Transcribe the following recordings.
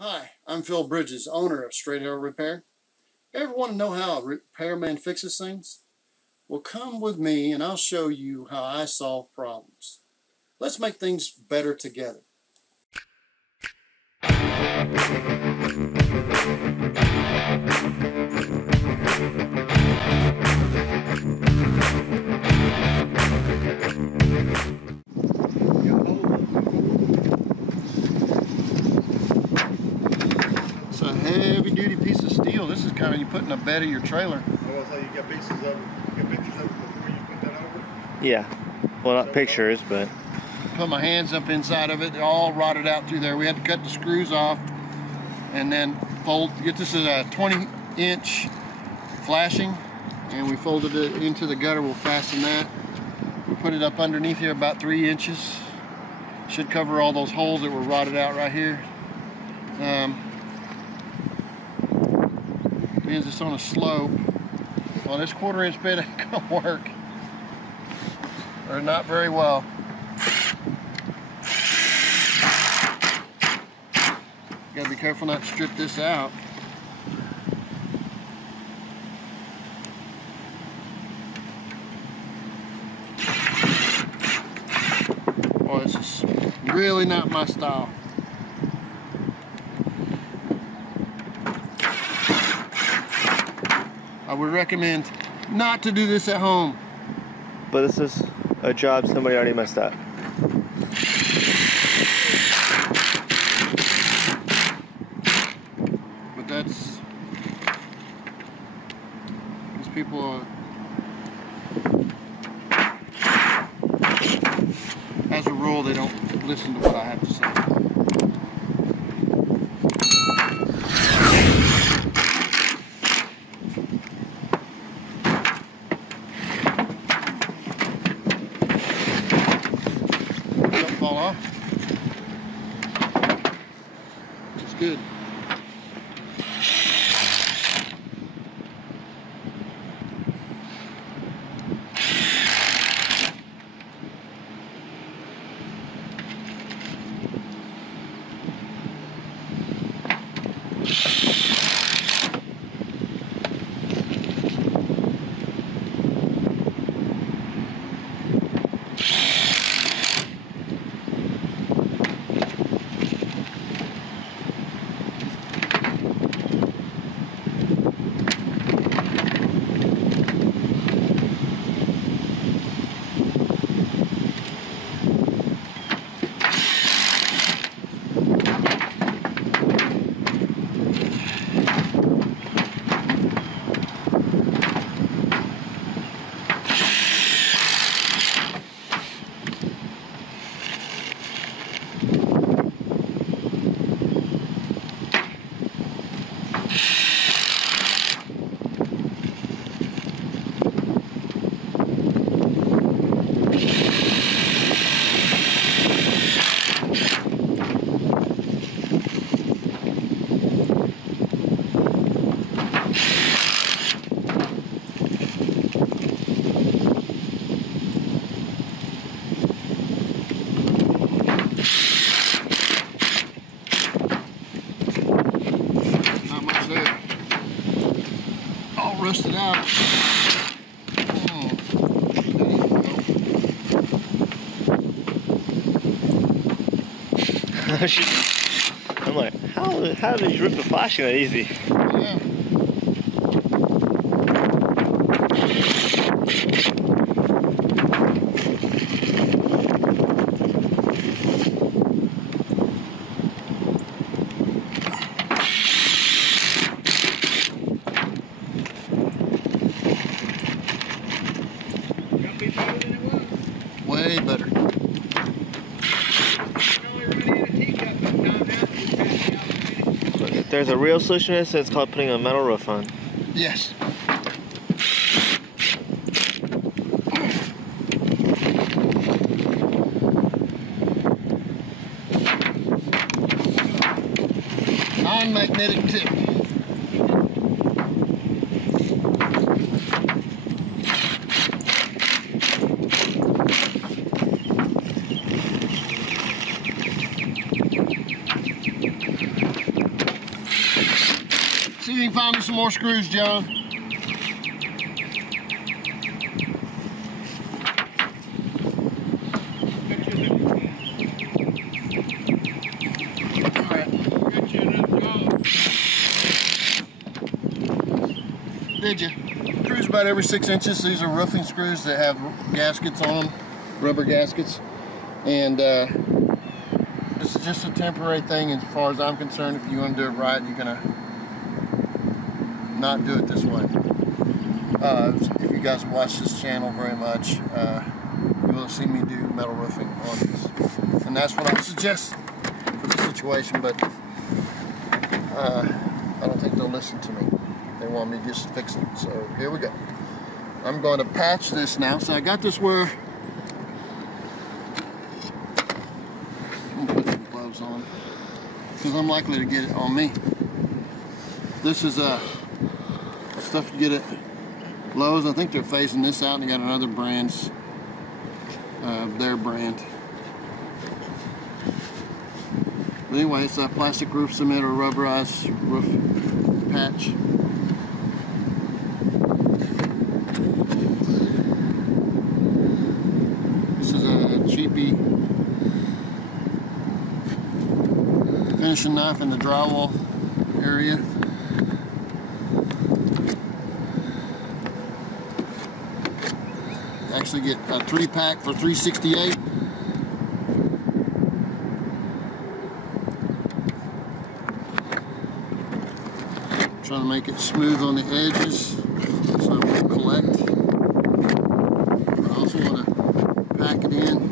Hi, I'm Phil Bridges, owner of Straight Arrow Repair. Ever want to know how a repairman fixes things? Well, come with me and I'll show you how I solve problems. Let's make things better together. It's a heavy-duty piece of steel. This is kind of you put in the bed of your trailer. Oh, so you got pieces of it. You got pictures of it before you put that over? Yeah. Well, not pictures, but... Put my hands up inside of it. It all rotted out through there. We had to cut the screws off and then fold. This is a 20-inch flashing, and we folded it into the gutter. We'll fasten that. We put it up underneath here about 3 inches. Should cover all those holes that were rotted out right here. Means it's on a slope. Well, this 1/4-inch bit ain't gonna work, or not very well. You gotta be careful not to strip this out. Boy, this is really not my style. I would recommend not to do this at home. But this is a job somebody already messed up. But that's... these people as a rule, they don't listen to what I have to say. Fall off. It's good. Rusted out. Oh. I'm like, how did you rip the flashing that easy? Yeah. Way better. If there's a real solution to this, it's called putting a metal roof on. Yes. Non-magnetic tip. you can find me some more screws, John. Did you? Screws about every 6 inches. These are roofing screws that have gaskets on them, rubber gaskets. And this is just a temporary thing as far as I'm concerned. If you want to do it right, you're gonna not do it this way. If you guys watch this channel very much, you will see me do metal roofing on this. And that's what I suggest for this situation, but I don't think they'll listen to me. They want me just to fix it. So here we go. I'm going to patch this now. So I got this where I'm gonna put some gloves on because I'm likely to get it on me. This is stuff you get at Lowe's. I think they're phasing this out, and they got another brand's their brand. But anyway, it's a plastic roof cement or rubberized roof patch. This is a cheapy finishing knife in the drywall area. Actually get a 3-pack for $3.68. Trying to make it smooth on the edges so it won't collect. I also want to pack it in.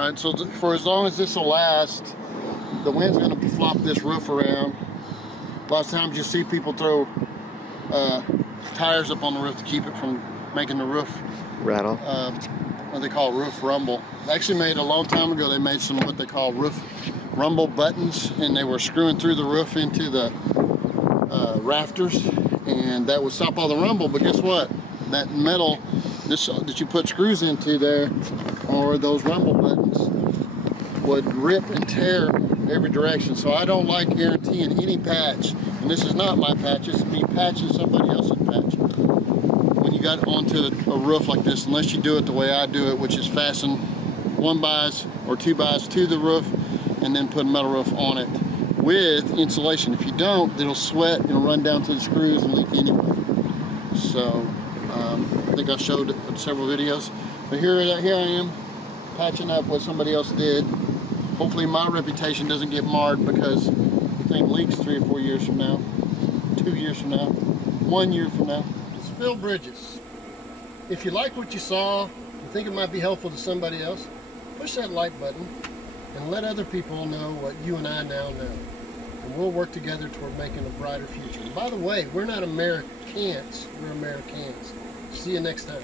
Alright, so for as long as this will last, the wind's going to flop this roof around. A lot of times you see people throw tires up on the roof to keep it from making the roof rattle. What they call roof rumble. They actually made a long time ago, they made some what they call roof rumble buttons, and they were screwing through the roof into the rafters, and that would stop all the rumble. But guess what? That metal that you put screws into there, or those rumble buttons, would rip and tear every direction. So I don't like guaranteeing any patch, and this is not my patch, this is me patching somebody else's patch. When you got onto a roof like this, unless you do it the way I do it, which is fasten 1-bys or 2-bys to the roof and then put a metal roof on it with insulation. If you don't, it'll sweat, it'll run down to the screws and leak anyway. So I think I showed several videos, but here I am patching up what somebody else did. Hopefully my reputation doesn't get marred because the thing leaks 3 or 4 years from now, 2 years from now, 1 year from now. Just fill bridges. If you like what you saw, you think it might be helpful to somebody else, push that like button and let other people know what you and I now know. And we'll work together toward making a brighter future. And by the way, we're not Americans, we're Americans. See you next time.